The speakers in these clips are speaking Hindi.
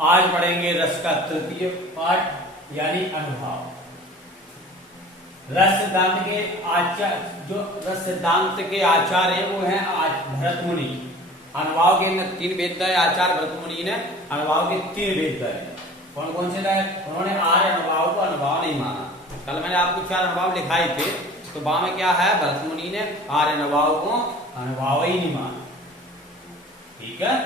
आज पढ़ेंगे रस का तृतीय पाठ यानी अनुभाव। रस सिद्धांत के आचार्य जो रस सिद्धांत के आचार्य है वो है आज भरत मुनि। अनुभाव के 3 वेद है। आचार्य भरत मुनि ने अनुभाव के 3 वेद है। कौन कौन से है? उन्होंने आर्य अनुभाव को अनुभाव नहीं माना। कल मैंने आपको 4 अनुभाव लिखाए थे, तो वहां में क्या है, भरत मुनि ने आर्य अनुभाव को अनुभाव ही नहीं माना। ठीक है।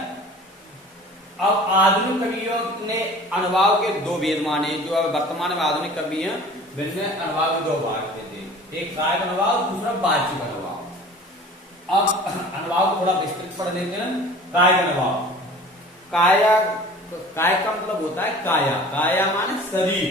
अब आधुनिक कवियों ने अनुभाव के 2 वेद माने। जो अब वर्तमान में आधुनिक कवि हैं जिनने अनुभाव के 2 भाग देते, एक कायक अनुभाव, दूसरा वाचिक अनुभाव। अब अनुभाव को थोड़ा विस्तृत पढ़ लेते हैं। कायक अनुभाव, काया काय का मतलब होता है काया। काया माने शरीर।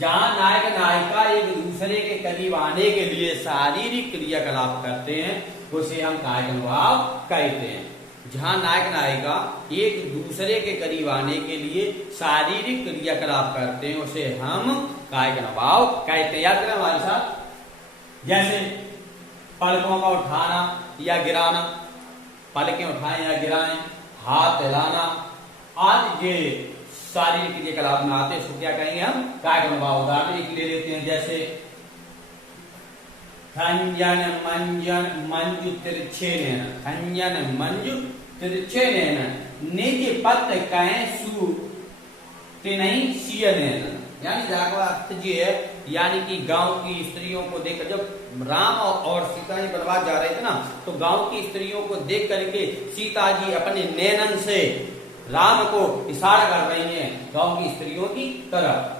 जहां नायक नायिका एक दूसरे के करीब आने के लिए शारीरिक क्रियाकलाप करते हैं उसे हम कायक अनुभाव कहते हैं। जहां नायक नायिका एक दूसरे के करीब आने के लिए शारीरिक क्रियाकलाप करते हैं उसे हम कायक अनुभाव कहते हैं। याद करें हमारे साथ, जैसे पलकों का उठाना या गिराना, पलकें उठाएं या गिराएं, हाथ हिलाना आदि ये शारीरिक क्रियाकलाप में आते हैं, इसको क्या कहेंगे हम कायक अनुभाव। उदाहरण एक ले लेते हैं, जैसे खंजन मंजन मंजु तिरछे नैन, खंजन मंजु तिरछे नैन, निज पत कहें सु तिनहि सिय नैन। यानी जागवा जी है, यानी कि गांव की स्त्रियों को देखकर, जब राम और सीता जी वनवास जा रहे थे ना, तो गांव की स्त्रियों को देख करके सीता जी अपने नैनन से राम को इशारा कर रही हैं गांव की स्त्रियों की तरफ।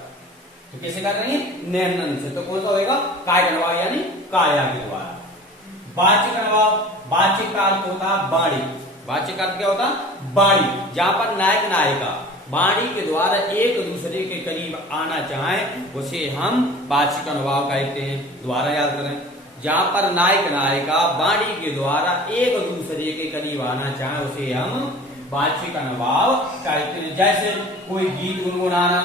तो कैसे कर रही है? नैनन से। तो कौन सा होगा? कायक अनुभाव यानी काया के द्वारा। वाचिक अनुभाव, वाचिक का अर्थ होता है वाणी। वाचिक का अर्थ क्या होता है? वाणी। जहां पर नायक नायिका वाणी के द्वारा एक दूसरे के करीब आना चाहें उसे हम वाचिक अनुभाव कहते हैं। द्वारा याद करें, जहां पर नायक नायिका वाणी के द्वारा एक दूसरे के करीब आना चाहें उसे हम वाचिक अनुभाव कहते हैं। जैसे कोई गीत गुनगुनाना,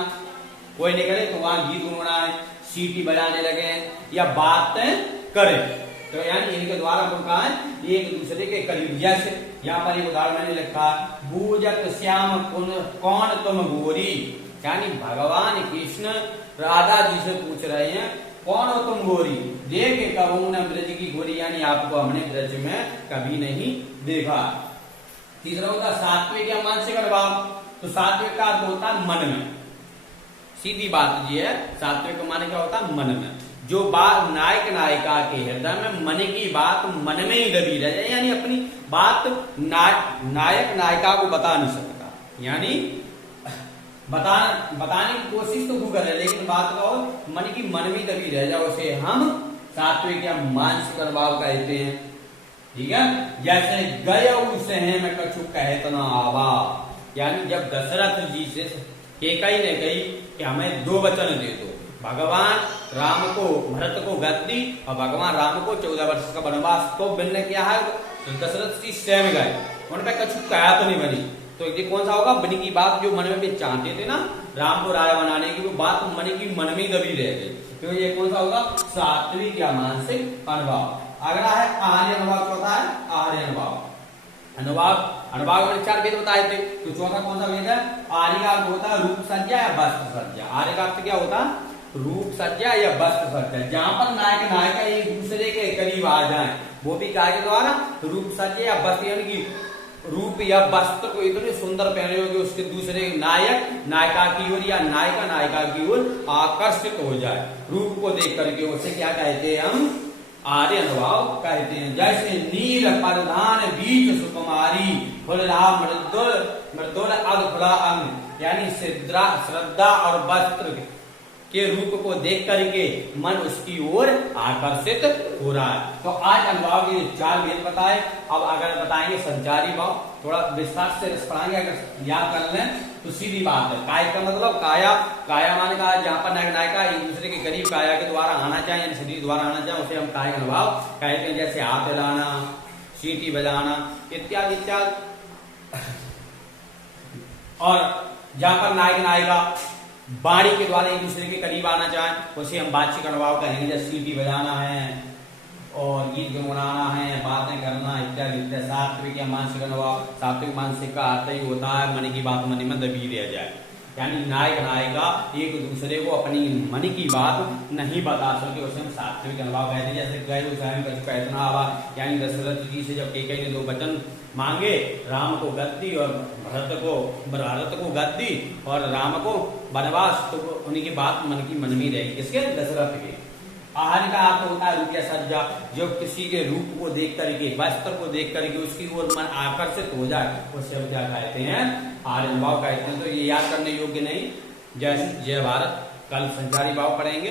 कोई निकले तो वहां गीत गुनगुनाए, सीटी बजाने लगे या बातें करें, तो यानी इनके द्वारा हम कहा है एक दूसरे के करीब। जैसे यहाँ पर एक उदाहरण मैंने लिखा, बूजत श्याम कौन तुम गोरी, यानी भगवान कृष्ण राधा जी से पूछ रहे हैं कौन हो तुम गोरी, देखे कबू न ब्रज की गोरी, यानी आपको हमने ब्रज में कभी नहीं देखा। तीसरा होता सात्विक या मानसिक अनुभाव। तो सात्विक का अर्थ होता है मन में। सीधी बात ये है, सात्विक का माने क्या होता है? मन में। जो बात नायक नायिका के हृदय में मन की बात मन में ही दबी रह जाए, यानी अपनी बात नायक नायिका को बता नहीं सकता, यानी बताने की कोशिश तो खूब करे लेकिन बात का और मन की मन में दबी रह जाए उसे हम सात्विक या मानसिक अनुभाव कहते हैं। ठीक है। जैसे गयऊ सहे में कछु कहत न आवा, यानी जब दशरथ जी से केकई ने कही कि हमें 2 वचन दे दो, भगवान राम को भरत को गद्दी और भगवान राम को 14 वर्ष का वनवास, तो बिन ने क्या है तो दशरथ जी सहम गए, उन पे कछु कहा तो नहीं बनी। तो ये कौन सा होगा? बनी की बात जो मन में भी चाहते थे ना राम को राजा बनाने की, वो बात मन की मन में दबी रह गई। तो ये कौन सा होगा? सात्विक या मानसिक अनुभाव। अगला है आर्य अनुभाव। चौथा है आर्य अनुभाव। अनुभाव में 4 वेद बताए थे, तो चौथा कौन सा वेद है? आर्य का अर्थ होता है रूप सज्जा या वस्त्र सज्जा। आर्य का अर्थ क्या होता है? रूप सज्जा या वस्त्र सज्जा। जहां पर नायक नायिका एक दूसरे के करीब आ जाएं, वो भी काय के द्वारा रूप सज्जा या वस्त्र, यानी कि रूप या वस्त्र को इतने सुंदर पहने हो कि उसके दूसरे नायक नायिका की ओर या नायिका नायिका की ओर आकर्षित हो जाए, रूप को देख करके। उसे क्या कहते हैं? हम आर्य अनुभाव कहते हैं। जैसे नील परधान बीच सुकुमारी, फुलरा मृदुल मृदुल अधफुला अंग, यानी श्रद्धा और वस्त्र के रूप को देख करके मन उसकी ओर आकर्षित हो रहा है। तो आज अनुभाव के 4 वेद बताए। अब अगर बताएंगे संचारी भाव, थोड़ा विस्तार से पढ़ाएंगे, अगर याद कर लें तो सीधी बात है। काय का मतलब काया, काया माने का जहां पर नायक नायिका एक दूसरे के करीब काया के द्वारा आना चाहे, यानी शरीर द्वारा आना चाहे, उसे हम काय अनुभाव कहते हैं। जैसे हाथ हिलाना, सीटी बजाना इत्यादि इत्यादि। और जहां पर नायक नायिका वाणी के द्वारा एक दूसरे के करीब आना चाहे उसे हम वाचिक अनुभाव कहेंगे। जैसे सीटी बजाना है, और गीत गुनगुनाना है, बातें करना इत्यादि इत्यादि। सात्विक या मानसिक अनुभव, सात्विक मानसिक का अर्थ ही होता है मन की बात मन में दबी रह जाए, यानी नायक नायिका एक दूसरे को अपनी मन की बात नहीं बता सके, उसे हम सात्विक अनुभव कहते हैं। जैसे गए उस कहना आवा, यानी दशरथ जी से जब कैकेयी ने 2 वचन मांगे, राम को गद्दी और भरत को गद्दी और राम को वनवास, तो उनकी बात मन की मन में रहेगी, किसके? दशरथ के। आहार का अर्थ होता है रूप या सज्जा, जो किसी के रूप को देख करके, वस्त्र को देख करके उसकी ओर मन आकर्षित हो जाए, उसे हम क्या कहते हैं? आर्य भाव कहते हैं। तो ये याद करने योग्य नहीं। जय भारत। कल संचारी भाव पढ़ेंगे।